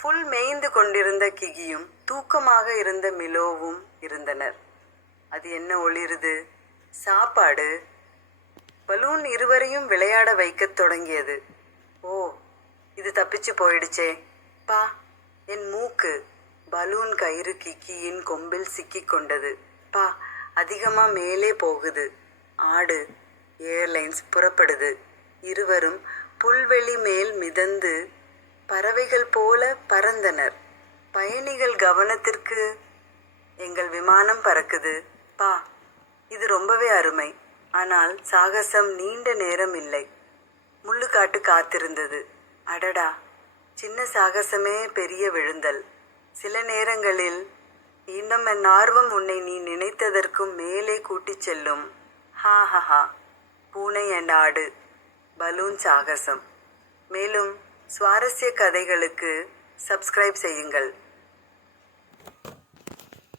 புல் மேய்ந்து கொண்டிருந்த கிகியும் தூக்கமாக இருந்த மிலோவும் இருந்தனர். அது என்ன ஒளிருது? சாப்பாடு. பலூன் இருவரையும் விளையாட வைக்கத் தொடங்கியது. ஓ, இது தப்பிச்சு போயிடுச்சே. பா, என் மூக்கு. பலூன் கயிறு கிக்கியின் கொம்பில் சிக்கிக் கொண்டது. பா, அதிகமா மேலே போகுது. ஆடு. ஏர்லைன்ஸ் புறப்படுது. இருவரும் புல்வெளி மேல் மிதந்து பறவைகள் போல பறந்தனர். பயணிகள் கவனத்திற்கு, எங்கள் விமானம் பறக்குது. பா, இது ரொம்பவே அருமை. ஆனால் சாகசம் நீண்ட நேரம் இல்லை. முள்ளுக்காட்டு காத்திருந்தது. அடடா, சின்ன சாகசமே பெரிய விழுந்தல். சில நேரங்களில் இன்னும் என் ஆர்வம் உன்னை நீ நினைத்ததற்கும் மேலே கூட்டிச் செல்லும். ஹா ஹா ஹா. பூனை அண்ட் ஆடு. பலூன் சாகசம். மேலும் சுவாரஸ்ய கதைகளுக்கு சப்ஸ்கிரைப் செய்யுங்கள்.